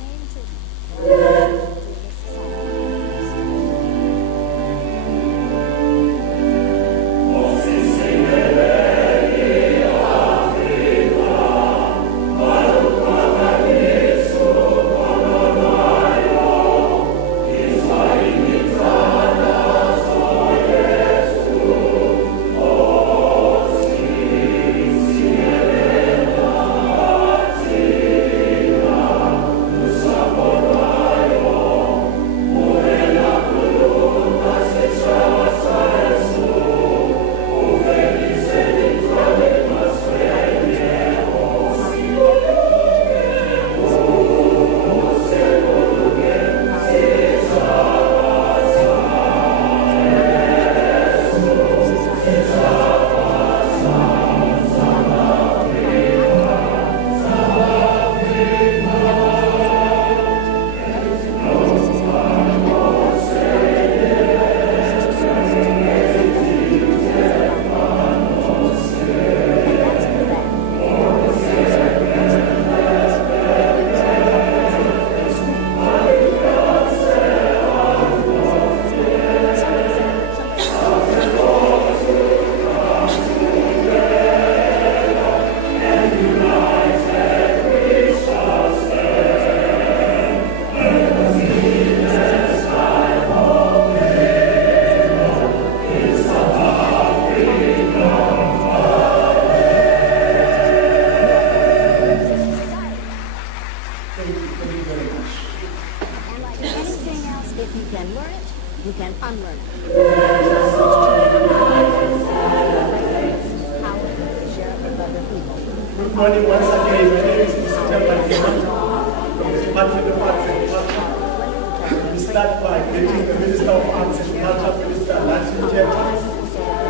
same treatment.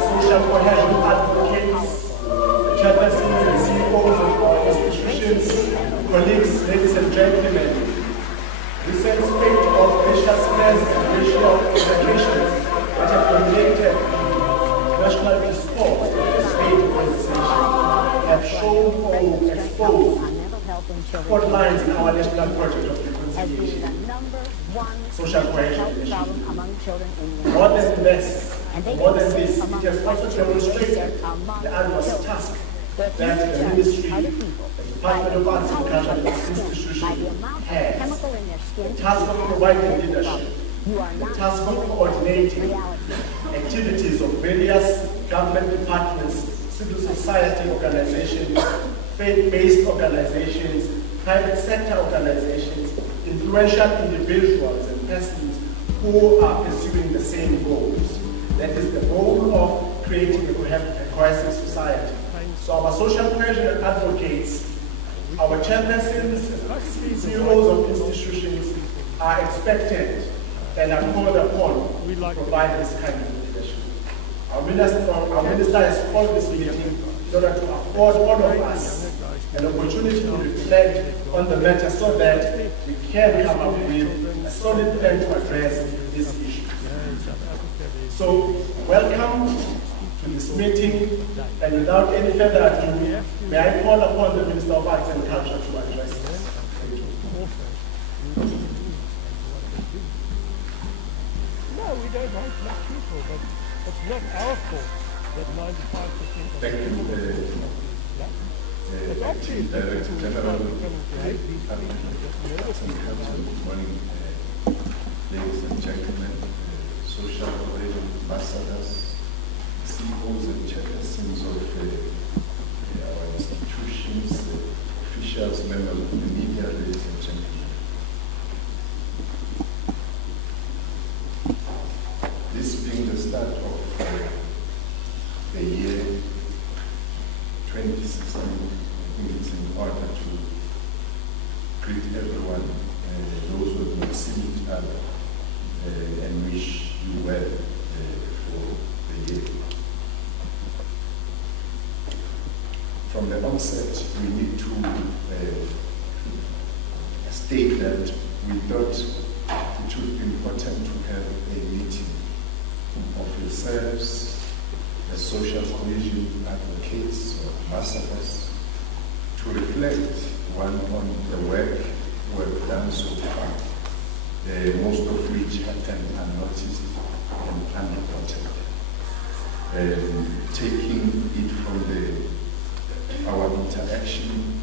Social Cohesion Advocates, the chairpersons and CEOs of our institutions, colleagues, ladies and gentlemen. Recent spate of racial slurs and racial implications that have dominated national discourse and state conversation have shown or exposed fault lines in our national project of reconciliation. Social cohesion initiative. More than this, it has also demonstrated the arduous task that the ministry, the Department of Arts and Culture and its institution has. The task of providing leadership, the task of coordinating activities of various government departments, civil society organizations, faith-based organizations, private sector organizations, influential individuals and persons who are pursuing the same goals. That is the goal of creating a cohesive society. So our social cohesion advocates, our chairpersons, CEOs of institutions are expected and are called upon to provide this kind of leadership. Our minister has called this meeting in order to afford all of us an opportunity to reflect on the matter so that we can come up with a solid plan to address this issue. So, welcome to this meeting, and without any further ado, may I call upon the Minister of Arts and Culture to address this. Thank you. No, we don't want black people, but it's not our fault that 95% of people... Acting Director General, good morning, ladies and gentlemen, social cohesion ambassadors, CEOs and chairpersons of our institutions, officials, members of the media, ladies and gentlemen. This being the start of the year 2016, it's in order to greet everyone, those who have not seen each other, and wish you well for the year. From the onset, we need to state that we thought it would be important to have a meeting of yourselves, the social cohesion advocates or ambassadors, to reflect, one, on the work were done so far, most of which happened unnoticed and unreported. Taking it from our interaction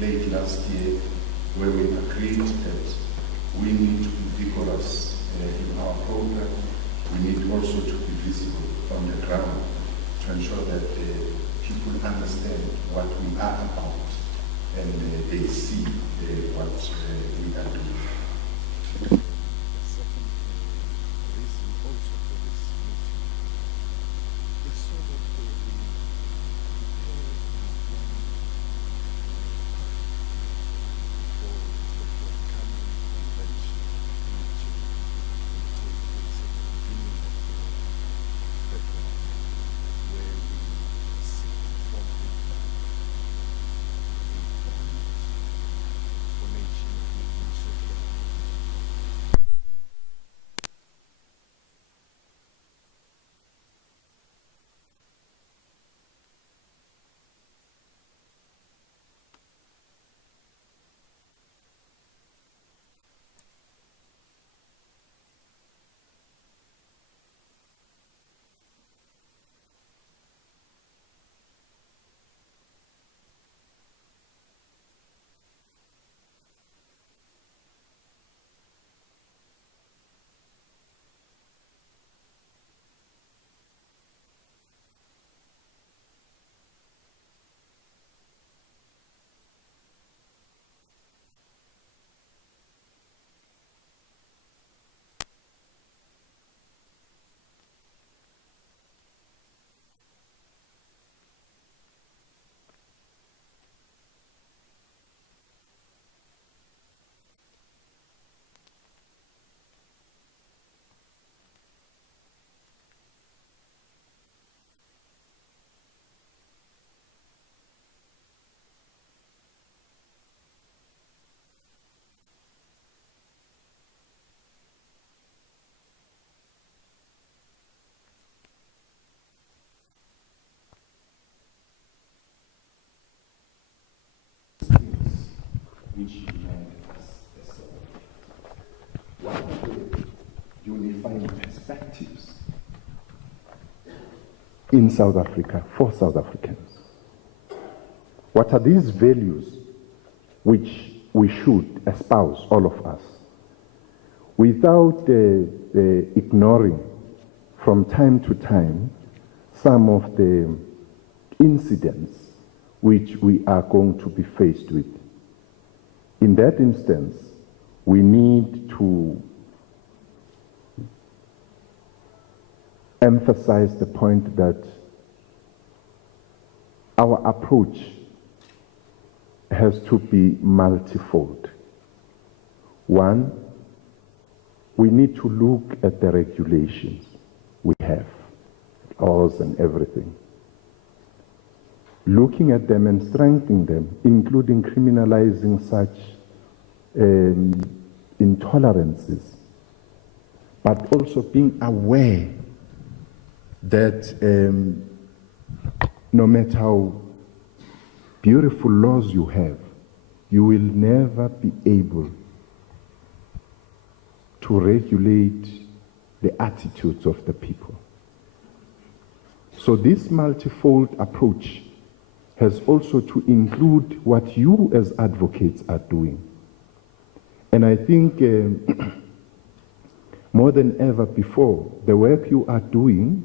late last year, where we agreed that we need to be vigorous in our program, we need also to be visible on the ground to ensure that people understand what we are about and they see what we are doing. Which unite us as a what are the unifying perspectives in South Africa for South Africans? What are these values which we should espouse, all of us, without ignoring from time to time some of the incidents which we are going to be faced with? In that instance, we need to emphasize the point that our approach has to be multifold. One, we need to look at the regulations we have, laws and everything. Looking at them and strengthening them, including criminalizing such intolerances, but also being aware that no matter how beautiful laws you have, you will never be able to regulate the attitudes of the people. So this multifold approach has also to include what you as advocates are doing. And I think more than ever before, the work you are doing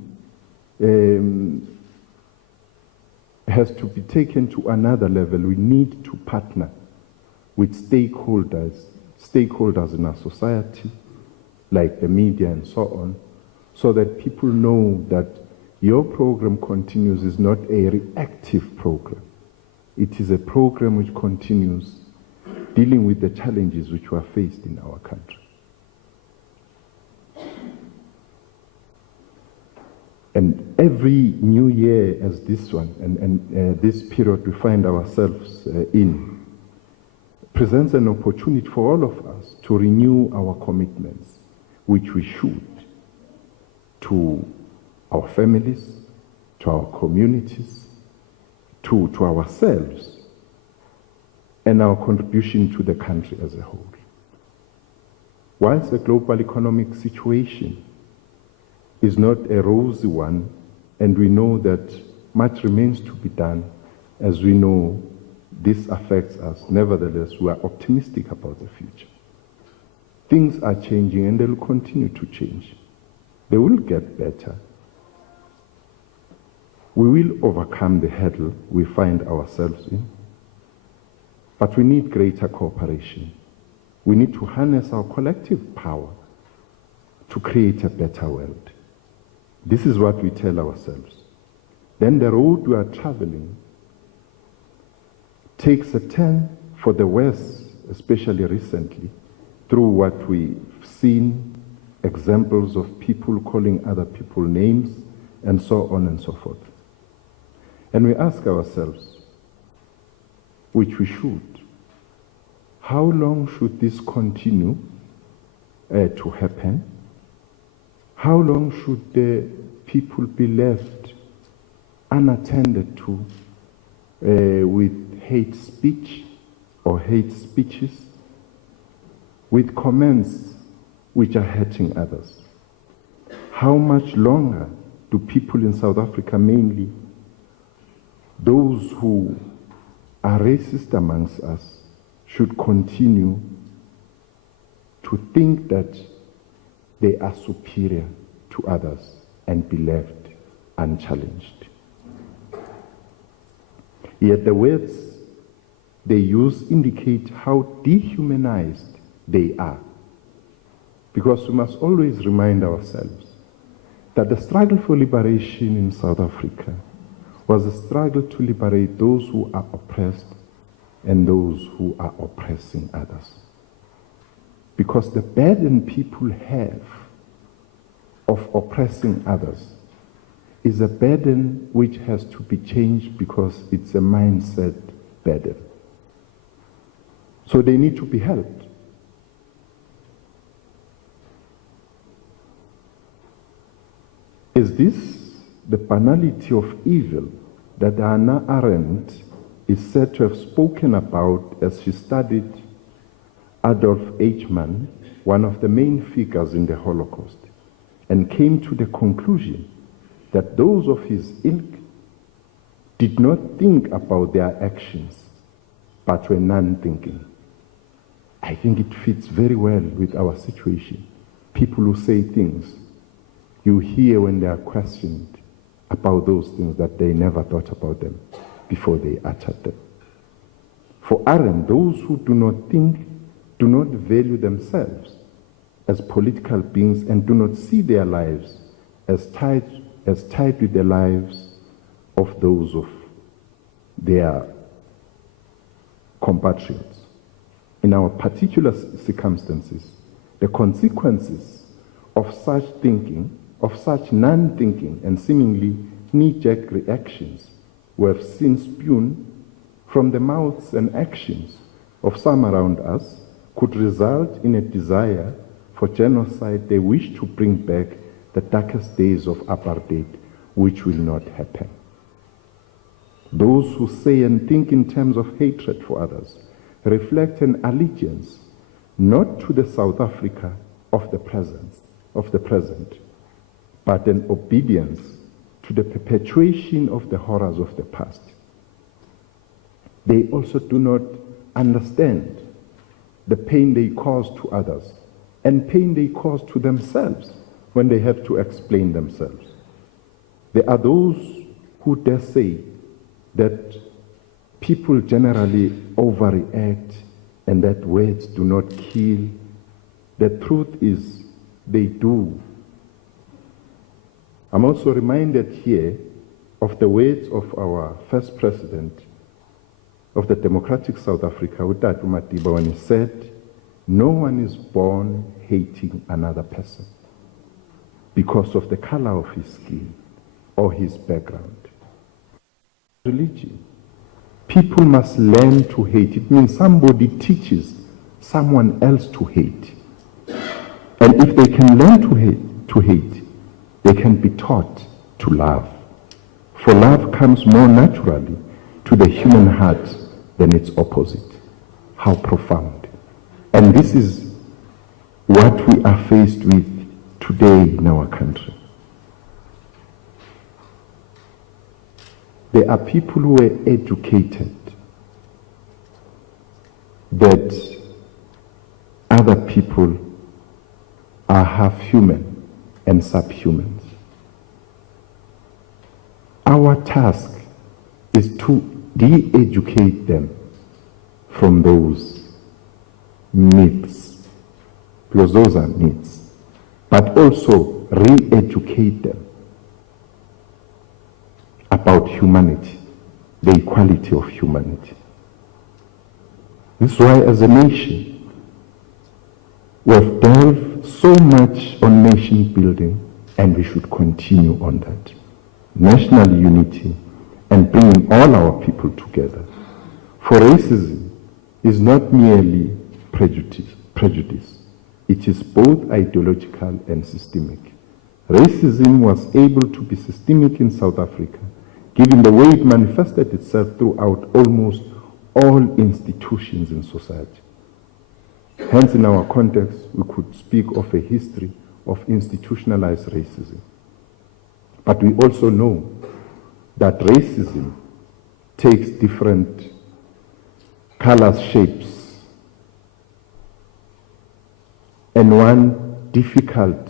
has to be taken to another level. We need to partner with stakeholders in our society, like the media and so on, so that people know that your program continues is not a reactive program. It is a program which continues dealing with the challenges which were faced in our country. And every new year as this one, and this period we find ourselves in, presents an opportunity for all of us to renew our commitments, which we should, to our families, to our communities, to ourselves, and our contribution to the country as a whole. Whilst the global economic situation is not a rosy one, and we know that much remains to be done, as we know this affects us, nevertheless, we are optimistic about the future. Things are changing and they will continue to change. They will get better. We will overcome the hurdle we find ourselves in, but we need greater cooperation. We need to harness our collective power to create a better world. This is what we tell ourselves. Then the road we are traveling takes a turn for the West, especially recently, through what we've seen, examples of people calling other people names, and so on and so forth. And we ask ourselves, which we should, how long should this continue to happen? How long should the people be left unattended to with hate speech or hate speeches, with comments which are hurting others? How much longer do people in South Africa, mainly those who are racist amongst us, should continue to think that they are superior to others and be left unchallenged? Yet the words they use indicate how dehumanized they are. Because we must always remind ourselves that the struggle for liberation in South Africa was a struggle to liberate those who are oppressed and those who are oppressing others. Because the burden people have of oppressing others is a burden which has to be changed, because it's a mindset burden. So they need to be helped. Is this the banality of evil that Hannah Arendt is said to have spoken about as she studied Adolf Eichmann, one of the main figures in the Holocaust, and came to the conclusion that those of his ilk did not think about their actions, but were non-thinking? I think it fits very well with our situation. People who say things, you hear when they are questioned about those things that they never thought about them before they uttered them. For Arendt, those who do not think do not value themselves as political beings and do not see their lives as tied with the lives of those of their compatriots. In our particular circumstances, the consequences of such thinking, of such non-thinking and seemingly knee-jerk reactions we have seen spewed from the mouths and actions of some around us could result in a desire for genocide. They wish to bring back the darkest days of apartheid, which will not happen. Those who say and think in terms of hatred for others reflect an allegiance not to the South Africa of the present, but an obedience to the perpetuation of the horrors of the past. They also do not understand the pain they cause to others and pain they cause to themselves when they have to explain themselves. There are those who dare say that people generally overreact and that words do not kill. The truth is, they do. I'm also reminded here of the words of our first president of the democratic South Africa, Mthethwa, when he said, "No one is born hating another person because of the color of his skin or his background." Religion. People must learn to hate. It means somebody teaches someone else to hate. And if they can learn to hate, they can be taught to love. For love comes more naturally to the human heart than its opposite. how profound. And this is what we are faced with today in our country. There are people who are educated that other people are half human and subhumans. Our task is to de-educate them from those myths, because those are myths, but also re-educate them about humanity, the equality of humanity. This is why, as a nation, we have delved so much on nation building, and we should continue on that. National unity and bringing all our people together. For racism is not merely prejudice. It is both ideological and systemic. Racism was able to be systemic in South Africa, given the way it manifested itself throughout almost all institutions in society. Hence, in our context, we could speak of a history of institutionalized racism. But we also know that racism takes different colors, shapes. And one difficult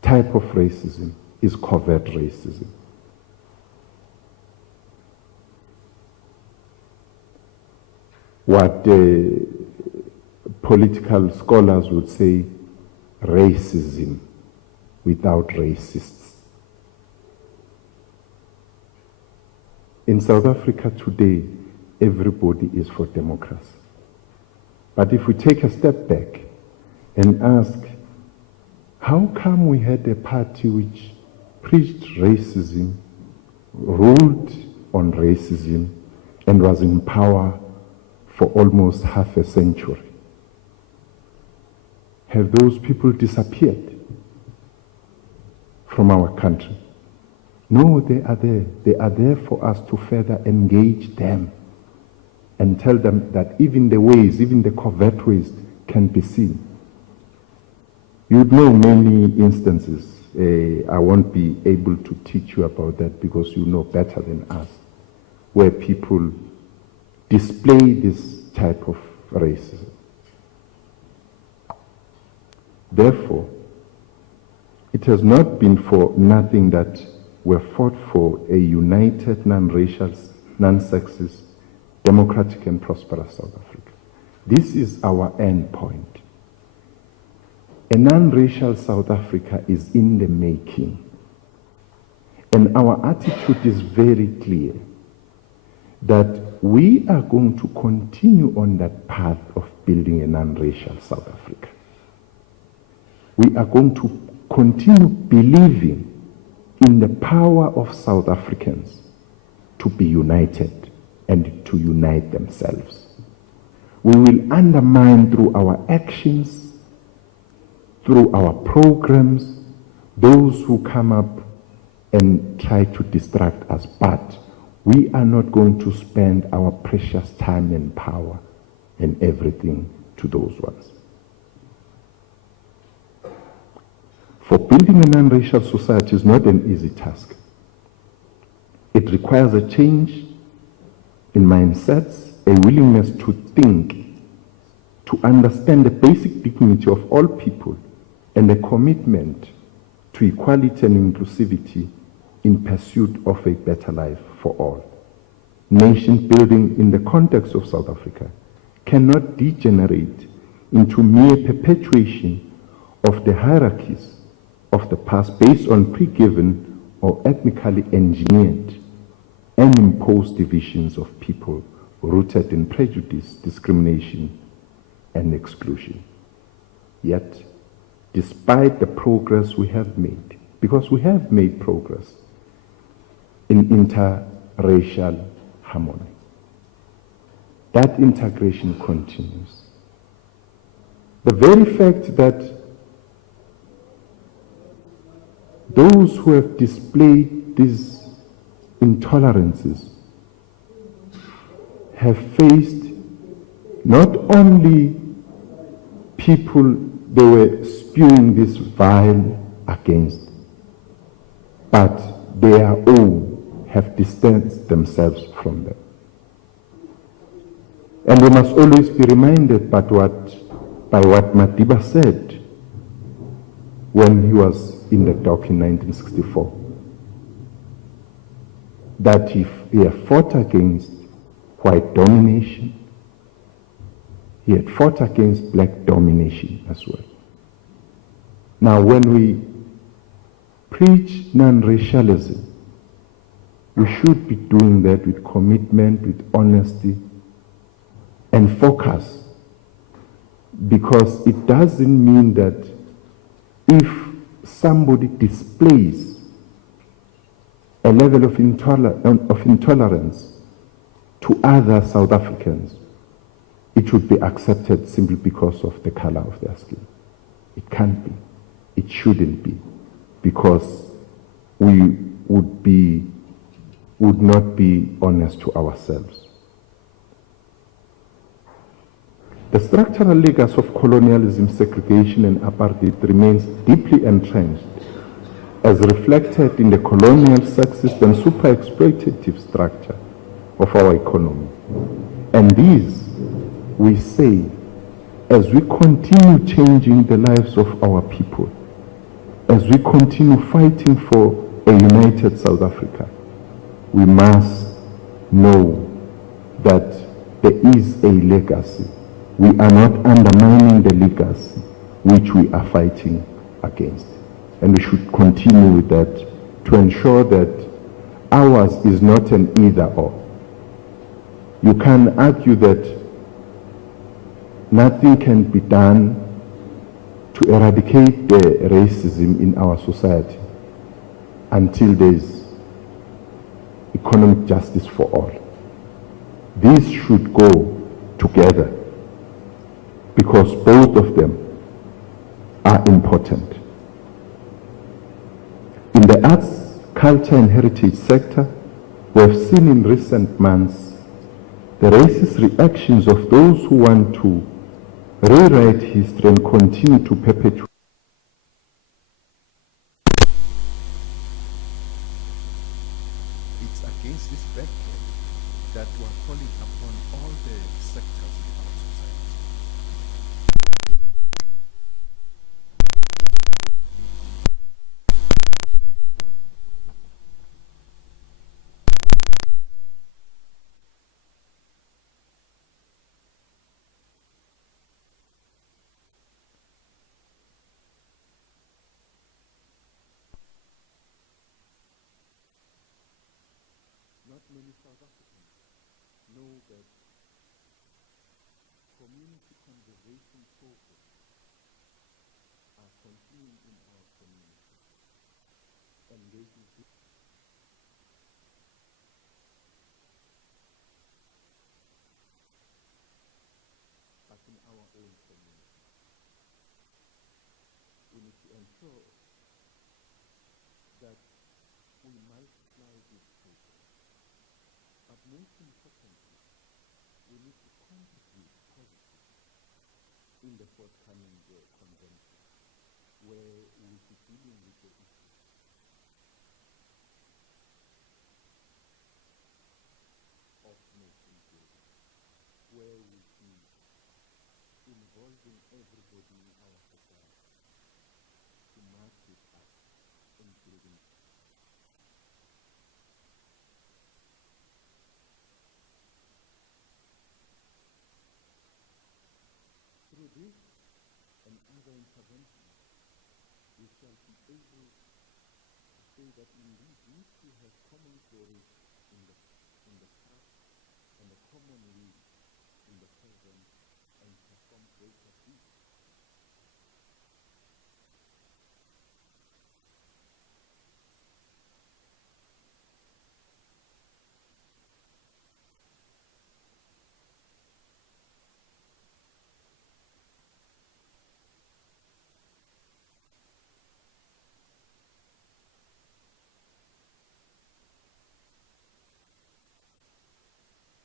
type of racism is covert racism. What political scholars would say, racism without racists. In South Africa today, everybody is for democracy. But if we take a step back and ask, how come we had a party which preached racism, ruled on racism, and was in power for almost half a century? Have those people disappeared from our country? No, they are there. They are there for us to further engage them and tell them that even the ways, even the covert ways, can be seen. You know many instances. I won't be able to teach you about that because you know better than us, where people display this type of racism. Therefore, it has not been for nothing that we fought for a united, non-racial, non-sexist, democratic and prosperous South Africa. This is our end point. A non-racial South Africa is in the making. And our attitude is very clear that we are going to continue on that path of building a non-racial South Africa. We are going to continue believing in the power of South Africans to be united and to unite themselves. We will undermine through our actions, through our programs, those who come up and try to distract us, but we are not going to spend our precious time and power and everything to those ones. For building a non-racial society is not an easy task. It requires a change in mindsets, a willingness to think, to understand the basic dignity of all people, and a commitment to equality and inclusivity in pursuit of a better life for all. Nation building in the context of South Africa cannot degenerate into mere perpetuation of the hierarchies of the past based on pre-given or ethnically engineered and imposed divisions of people rooted in prejudice, discrimination, and exclusion. Yet, despite the progress we have made, because we have made progress in interracial harmony, that integration continues. The very fact that those who have displayed these intolerances have faced not only people they were spewing this vile against, but their own have distanced themselves from them. And we must always be reminded by what Madiba said when he was in the dock in 1964, that if he had fought against white domination, he had fought against black domination as well. Now, when we preach non-racialism, we should be doing that with commitment, with honesty, and focus, because it doesn't mean that if somebody displays a level of intolerance to other South Africans, it should be accepted simply because of the color of their skin. It can't be. It shouldn't be, because we would not be honest to ourselves. The structural legacy of colonialism, segregation, and apartheid remains deeply entrenched, as reflected in the colonial, sexist, and super-exploitative structure of our economy. And these, we say, as we continue changing the lives of our people, as we continue fighting for a united South Africa, we must know that there is a legacy. We are not undermining the legacy which we are fighting against. And we should continue with that to ensure that ours is not an either-or. You can argue that nothing can be done to eradicate the racism in our society until there is economic justice for all. These should go together, because both of them are important. In the arts, culture, and heritage sector, we have seen in recent months the racist reactions of those who want to rewrite history and continue to perpetuate. It's against this backdrop that we are calling upon all the sectors in our society. Not many South Africans know that community conservation programs are continuing in our community, and this is but in our own community. We need to ensure that we multiply these programs. But most importantly, we need to contribute positively in the forthcoming convention, where we will be dealing with the issue of nation building, where we will be involving everybody in our society to march with us in building. Through this and other interventions, we shall be able to say that indeed we too have common glories in the past and a common will in the present, and perform greater deeds.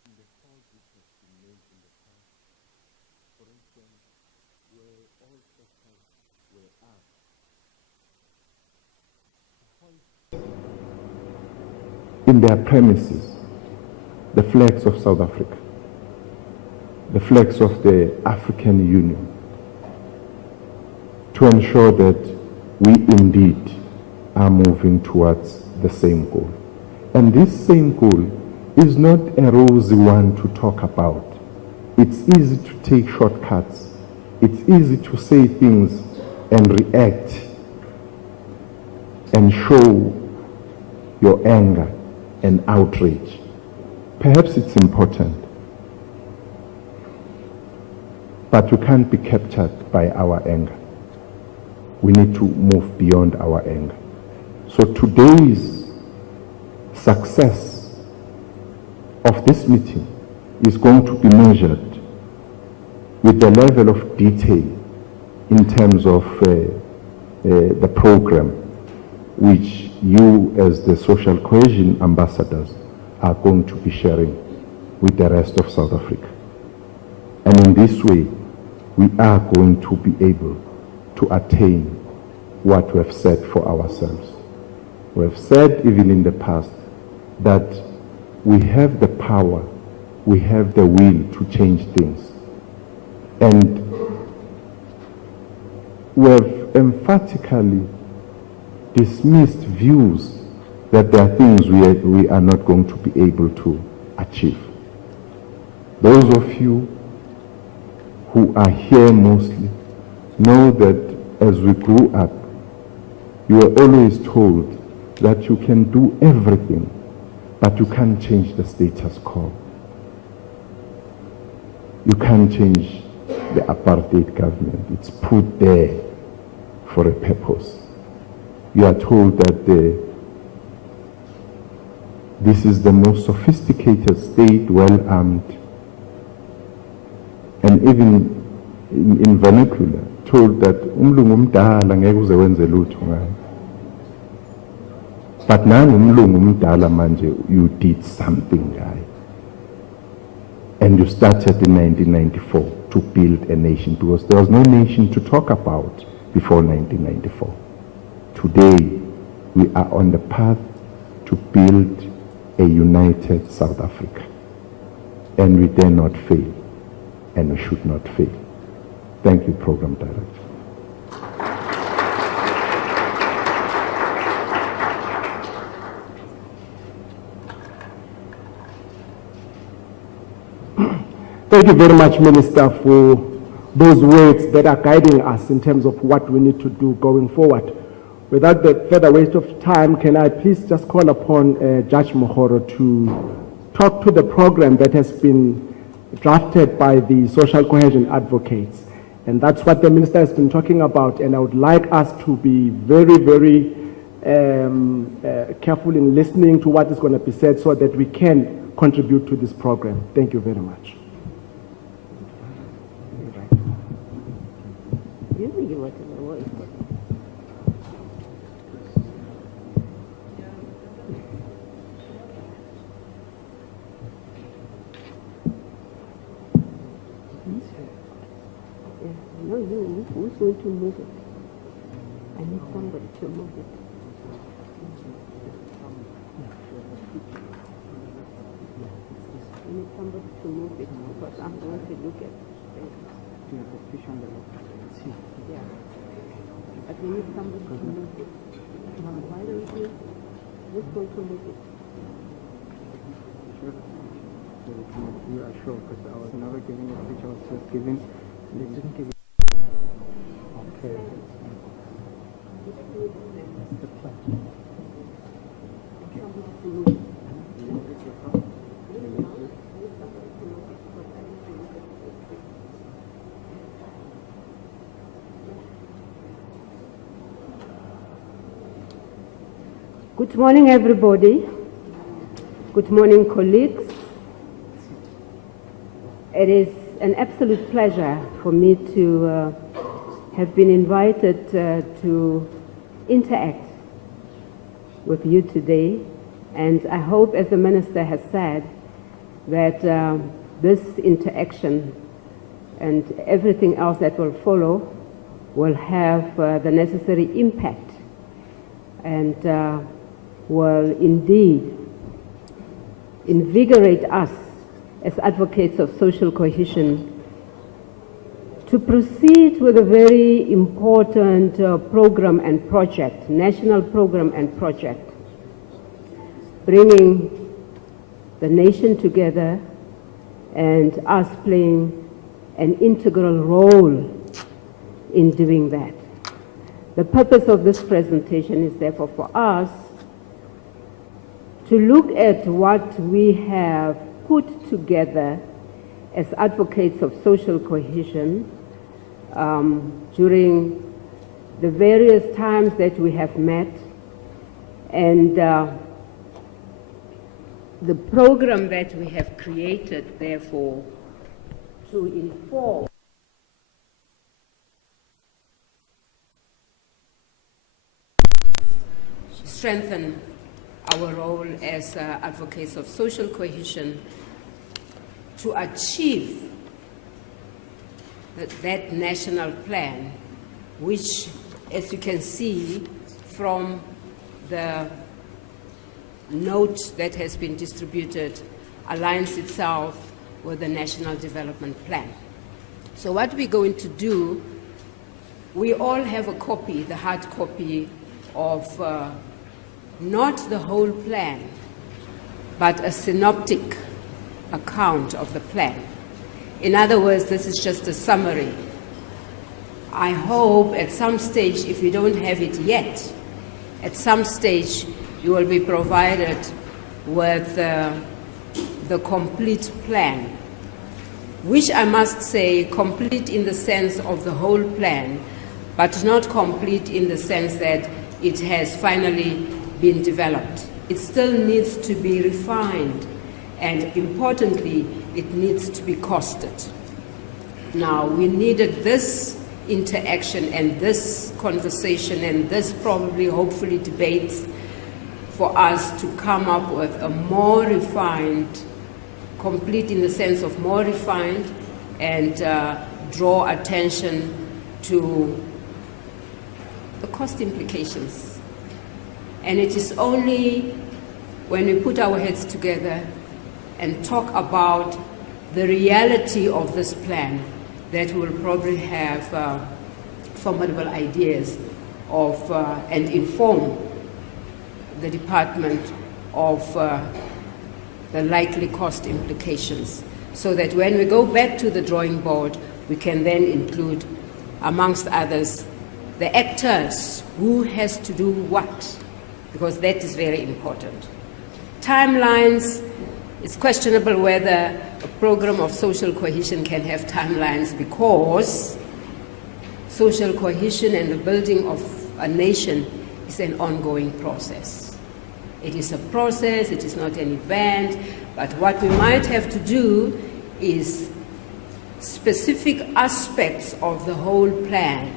In the calls which have been made in the past, their premises the flags of South Africa, the flags of the African Union, to ensure that we indeed are moving towards the same goal. And this same goal is not a rosy one to talk about. It's easy to take shortcuts. It's easy to say things and react and show your anger and outrage. Perhaps it's important, but we can't be captured by our anger. We need to move beyond our anger. So today's success of this meeting is going to be measured with the level of detail in terms of the program which you as the social cohesion ambassadors are going to be sharing with the rest of South Africa. And in this way, we are going to be able to attain what we have set for ourselves. We have said even in the past that we have the power, we have the will to change things. And we have emphatically dismissed views that there are things we are not going to be able to achieve. Those of you who are here mostly know that as we grew up, you were always told that you can do everything, but you can't change the status quo. You can't change the apartheid government. It's put there for a purpose. You are told that this is the most sophisticated state, well-armed, and even in vernacular, told that but now you did something, guy. And you started in 1994 to build a nation, because there was no nation to talk about before 1994. Today, we are on the path to build a united South Africa. And we dare not fail, and we should not fail. Thank you, Program Director. Thank you very much, Minister, for those words that are guiding us in terms of what we need to do going forward. Without the further waste of time, can I please just call upon Judge Mohoro to talk to the program that has been drafted by the Social Cohesion Advocates. And that's what the Minister has been talking about, and I would like us to be very, very careful in listening to what is going to be said so that we can contribute to this program. Thank you very much. Who's going to move it? I need somebody to move it. I need somebody to move it because I'm going to look at it. Yeah. But we need somebody to move it. Why don't you? Who's going to move it? You are sure, because I was never giving a speech, I was just giving. They didn't give it. Okay. The pledge. Good morning, everybody. Good morning, colleagues. It is an absolute pleasure for me to have been invited to interact with you today. And I hope, as the Minister has said, that this interaction and everything else that will follow will have the necessary impact and will indeed invigorate us as advocates of social cohesion to proceed with a very important program and project, national program and project, bringing the nation together and us playing an integral role in doing that. The purpose of this presentation is therefore for us to look at what we have put together as advocates of social cohesion during the various times that we have met, and the program that we have created, therefore, to inform strengthen our role as advocates of social cohesion to achieve that national plan, which, as you can see from the note that has been distributed, aligns itself with the National Development Plan. So what we're going to do, we all have a copy, the hard copy of not the whole plan, but a synoptic account of the plan. In other words, this is just a summary. I hope at some stage, if you don't have it yet, at some stage you will be provided with the complete plan, which I must say complete in the sense of the whole plan, but not complete in the sense that it has finally been developed. It still needs to be refined, and importantly, it needs to be costed. Now, we needed this interaction and this conversation and this probably, hopefully, debate for us to come up with a more refined, complete in the sense of more refined, and draw attention to the cost implications. And it is only when we put our heads together and talk about the reality of this plan that we'll probably have formidable ideas of and inform the department of the likely cost implications, so that when we go back to the drawing board, we can then include, amongst others, the actors, who has to do what, because that is very important. Timelines, it's questionable whether a program of social cohesion can have timelines, because social cohesion and the building of a nation is an ongoing process. It is a process, it is not an event, but what we might have to do is specific aspects of the whole plan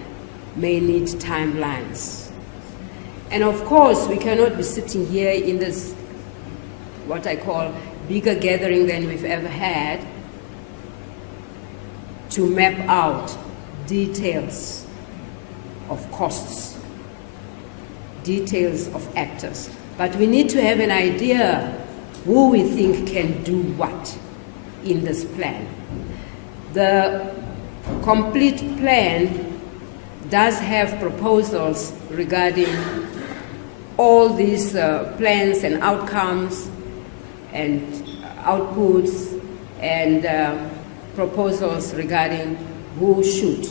may need timelines. And of course, we cannot be sitting here in this, what I call, bigger gathering than we've ever had, to map out details of costs, details of actors. But we need to have an idea who we think can do what in this plan. The complete plan does have proposals regarding all these plans and outcomes and outputs, and proposals regarding who should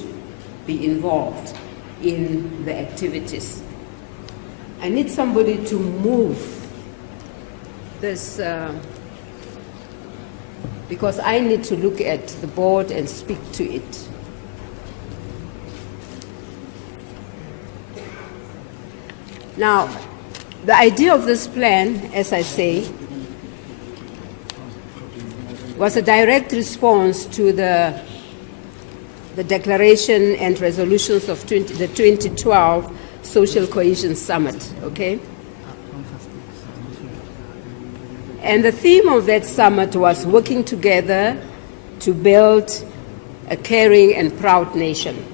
be involved in the activities. I need somebody to move this, because I need to look at the board and speak to it. Now, the idea of this plan, as I say, was a direct response to the declaration and resolutions of the 2012 Social Cohesion Summit, okay? And the theme of that summit was working together to build a caring and proud nation.